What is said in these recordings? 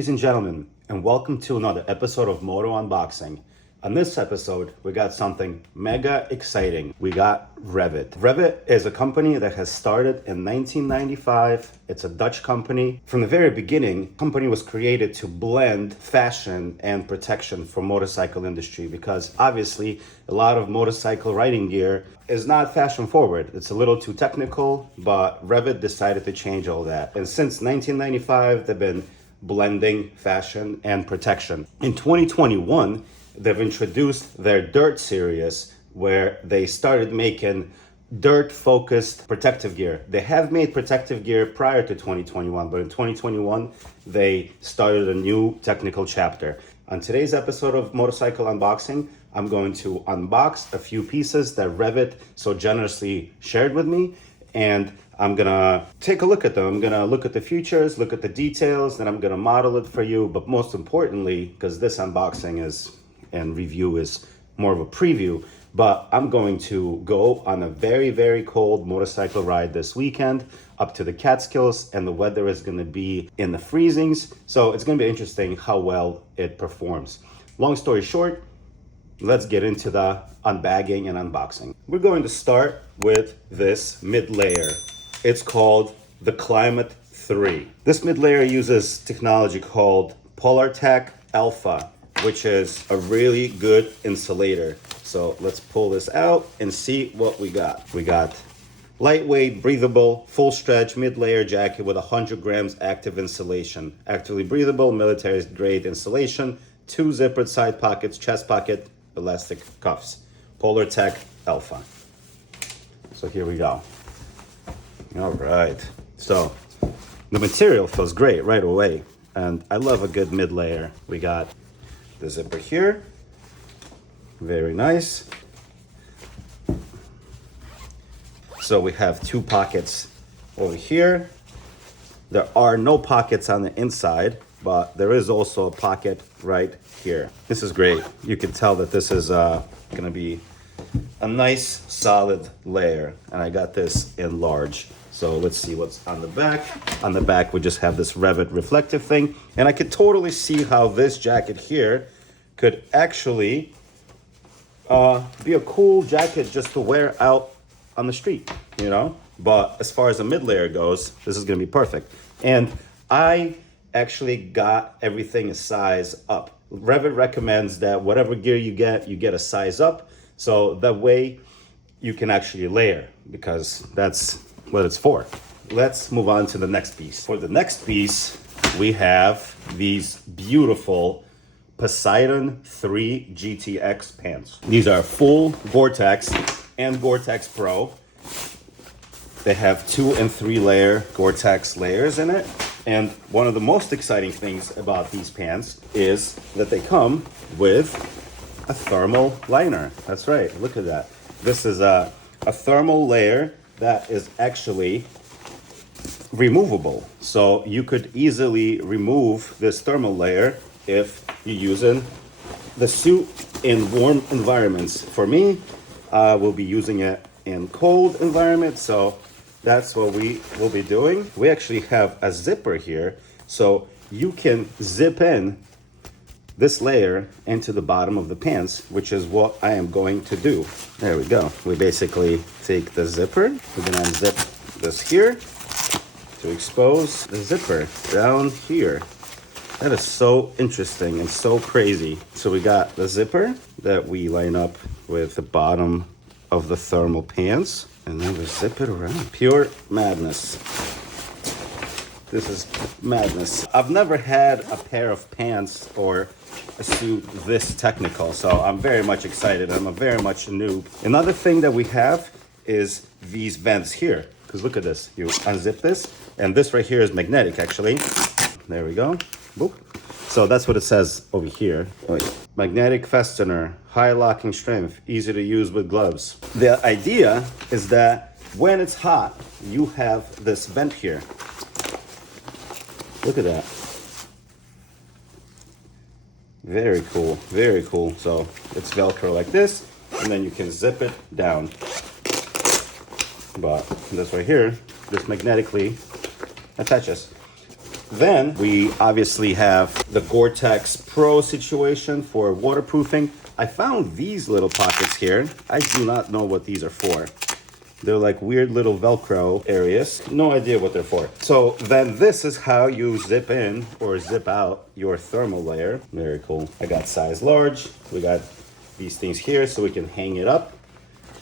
ladies and gentlemen, and welcome to another episode of Moto Unboxing. On this episode, we got something mega exciting. We got REV'IT. REV'IT is a company that has started in 1995. It's a Dutch company. From the very beginning, the company was created to blend fashion and protection for motorcycle industry because obviously a lot of motorcycle riding gear is not fashion forward. It's a little too technical, but REV'IT decided to change all that. And since 1995, they've been blending fashion and protection. In 2021, they've introduced their Dirt series where they started making dirt-focused protective gear. They have made protective gear prior to 2021, but in 2021, they started a new technical chapter. On today's episode of Motorcycle Unboxing, I'm going to unbox a few pieces that REV'IT so generously shared with me, and I'm gonna take a look at them. I'm gonna look at the features, look at the details, and I'm gonna model it for you. But most importantly, because this unboxing and review is more of a preview, but I'm going to go on a very, very cold motorcycle ride this weekend up to the Catskills, and the weather is gonna be in the freezings. So it's gonna be interesting how well it performs. Long story short, let's get into the unbagging and unboxing. We're going to start with this mid-layer. It's called the Climate 3. This mid-layer uses technology called PolarTec Alpha, which is a really good insulator. So let's pull this out and see what we got. We got lightweight, breathable, full stretch mid-layer jacket with 100 grams active insulation. Actively breathable, military grade insulation, 2 zippered side pockets, chest pocket, elastic cuffs. PolarTec Alpha. So here we go. All right. So the material feels great right away. And I love a good mid-layer. We got the zipper here. Very nice. So we have 2 pockets over here. There are no pockets on the inside, but there is also a pocket right here. This is great. You can tell that this is gonna be a nice solid layer. And I got this in large. So let's see what's on the back. On the back, we just have this REV'IT reflective thing. And I could totally see how this jacket here could actually be a cool jacket just to wear out on the street, you know? But as far as the mid layer goes, this is gonna be perfect. And I actually got everything a size up. REV'IT recommends that whatever gear you get a size up. So that way you can actually layer, because that's what it's for. Let's move on to the next piece. For the next piece, we have these beautiful Poseidon 3 GTX pants. These are full Gore-Tex and Gore-Tex Pro. They have 2 and 3 layer Gore-Tex layers in it. And one of the most exciting things about these pants is that they come with a thermal liner. That's right, look at that. This is a thermal layer that is actually removable. So you could easily remove this thermal layer if you're using the suit in warm environments. For me, I will be using it in cold environments, so that's what we will be doing. We actually have a zipper here, so you can zip in this layer into the bottom of the pants, which is what I am going to do. There we go. We basically take the zipper, we're gonna unzip this here to expose the zipper down here. That is so interesting and so crazy. So we got the zipper that we line up with the bottom of the thermal pants, and then we zip it around. Pure madness. This is madness. I've never had a pair of pants or a suit this technical, so I'm very much excited. I'm very much a noob. Another thing that we have is these vents here, because look at this. You unzip this, and this right here is magnetic actually. There we go. Boop. So that's what it says over here. Magnetic fastener, high locking strength, easy to use with gloves. The idea is that when it's hot, you have this vent here. Look at that. Very cool, very cool. So it's Velcro like this, and then you can zip it down. But this right here, this magnetically attaches. Then we obviously have the Gore-Tex Pro situation for waterproofing. I found these little pockets here. I do not know what these are for. They're like weird little Velcro areas. No idea what they're for. So then this is how you zip in or zip out your thermal layer. Very cool. I got size large. We got these things here so we can hang it up.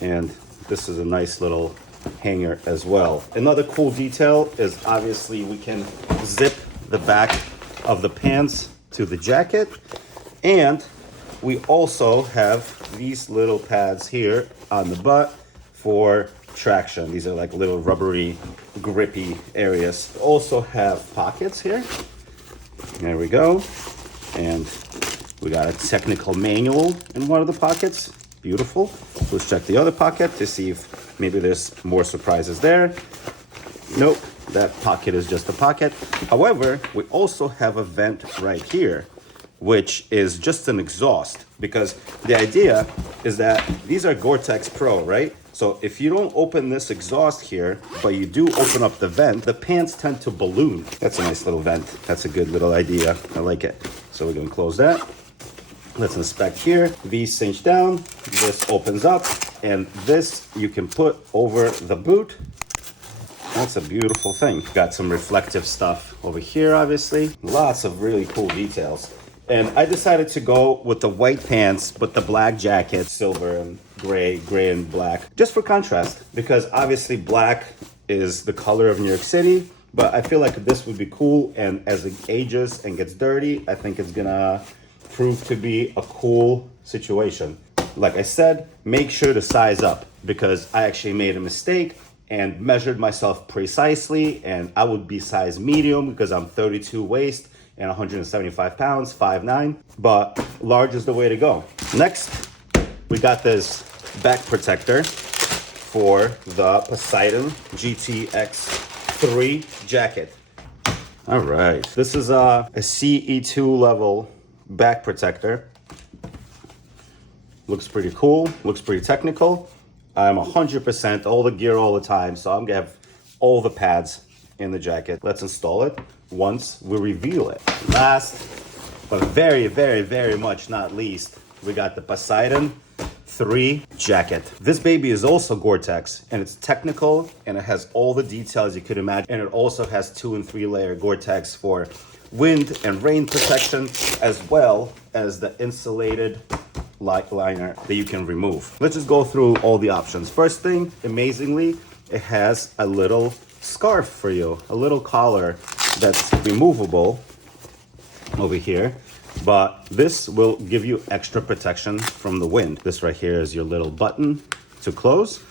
And this is a nice little hanger as well. Another cool detail is obviously we can zip the back of the pants to the jacket. And we also have these little pads here on the butt for traction. These are like little rubbery, grippy areas. We also have pockets here. There we go. And we got a technical manual in one of the pockets. Beautiful. Let's check the other pocket to see if maybe there's more surprises there. Nope, that pocket is just a pocket. However, we also have a vent right here, which is just an exhaust, because the idea is that these are Gore-Tex Pro, right? So if you don't open this exhaust here, but you do open up the vent, the pants tend to balloon. That's a nice little vent. That's a good little idea. I like it. So we're gonna close that. Let's inspect here. These cinch down, this opens up, and this you can put over the boot. That's a beautiful thing. Got some reflective stuff over here, obviously. Lots of really cool details. And I decided to go with the white pants, but the black jacket, silver and gray and black, just for contrast, because obviously black is the color of New York City, but I feel like this would be cool, and as it ages and gets dirty, I think it's gonna prove to be a cool situation. Like I said, make sure to size up, because I actually made a mistake and measured myself precisely, and I would be size medium because I'm 32 waist and 175 pounds, 5'9", but large is the way to go. Next, we got this back protector for the Poseidon GTX 3 jacket. All right, this is a CE2 level back protector. Looks pretty cool, looks pretty technical. I'm 100% all the gear all the time, so I'm gonna have all the pads in the jacket. Let's install it once we reveal it. Last, but very, very, very much not least, we got the Poseidon 3 jacket. This baby is also Gore-Tex, and it's technical, and it has all the details you could imagine. And it also has 2 and 3 layer Gore-Tex for wind and rain protection, as well as the insulated light liner that you can remove. Let's just go through all the options. First thing, amazingly, it has a little scarf for you, a little collar that's removable over here, but this will give you extra protection from the wind. This right here is your little button to close.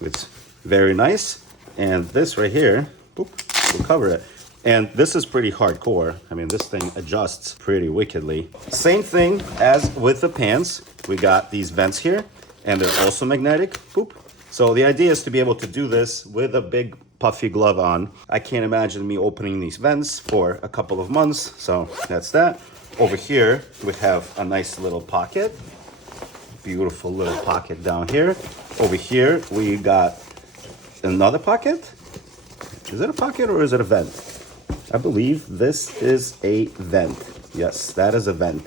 It's very nice. And this right here, boop, will cover it. And this is pretty hardcore. I mean, this thing adjusts pretty wickedly. Same thing as with the pants. We got these vents here, and they're also magnetic. Boop. So the idea is to be able to do this with a big puffy glove on. I can't imagine me opening these vents for a couple of months, so that's that. Over here, we have a nice little pocket. Beautiful little pocket down here. Over here, we got another pocket. Is it a pocket or is it a vent? I believe this is a vent. Yes, that is a vent.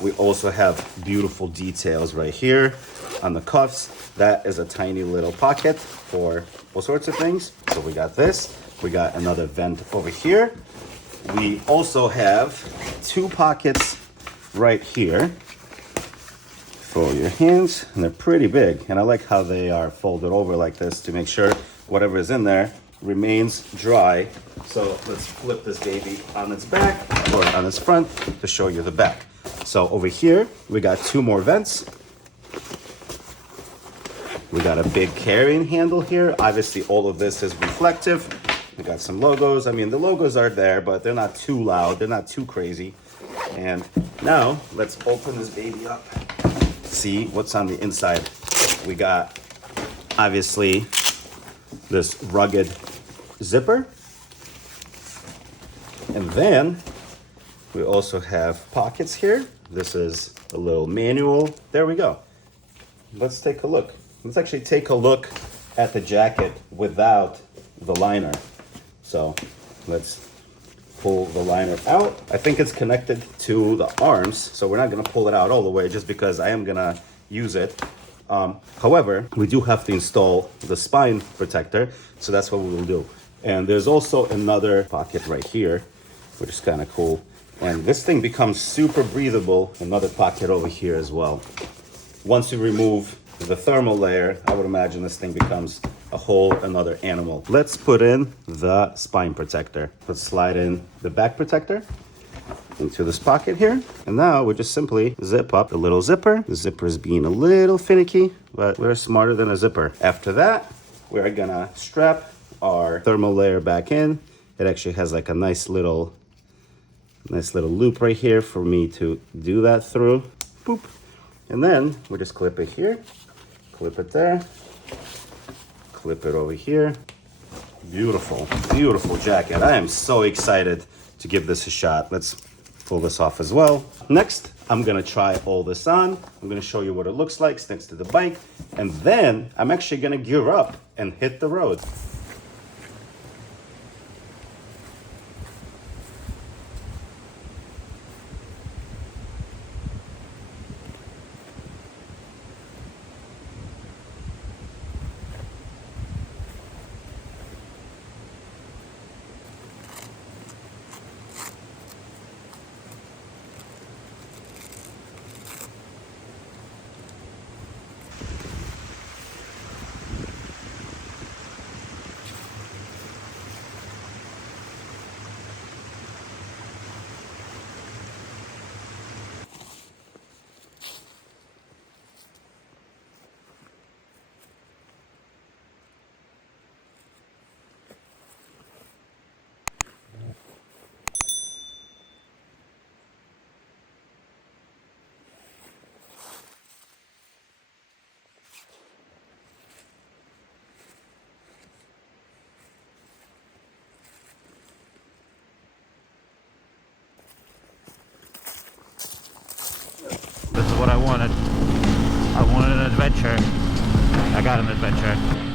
We also have beautiful details right here on the cuffs. That is a tiny little pocket for all sorts of things. So we got this. We got another vent over here. We also have 2 pockets right here for your hands, and they're pretty big. And I like how they are folded over like this to make sure whatever is in there remains dry. So let's flip this baby on its back or on its front to show you the back. So over here, we got 2 more vents. We got a big carrying handle here. Obviously, all of this is reflective. We got some logos. I mean, the logos are there, but they're not too loud. They're not too crazy. And now let's open this baby up. See what's on the inside. We got, obviously, this rugged zipper. And then we also have pockets here. This is a little manual. There we go. Let's take a look. Let's actually take a look at the jacket without the liner. So let's pull the liner out. I think it's connected to the arms, so we're not gonna pull it out all the way just because I am gonna use it. However, we do have to install the spine protector, so that's what we will do. And there's also another pocket right here, which is kind of cool. And this thing becomes super breathable. Another pocket over here as well. Once you remove the thermal layer, I would imagine this thing becomes a whole another animal. Let's put in the spine protector. Let's slide in the back protector into this pocket here. And now we just simply zip up the little zipper. The zipper is being a little finicky, but we're smarter than a zipper. After that, we're gonna strap our thermal layer back in. It actually has like a nice little loop right here for me to do that through. Boop. And then we just clip it here, clip it there, clip it over here. Beautiful, beautiful jacket. I am so excited to give this a shot. Let's pull this off as well. Next, I'm gonna try all this on. I'm gonna show you what it looks like next to the bike. And then I'm actually gonna gear up and hit the road. This is what I wanted. I wanted an adventure. I got an adventure.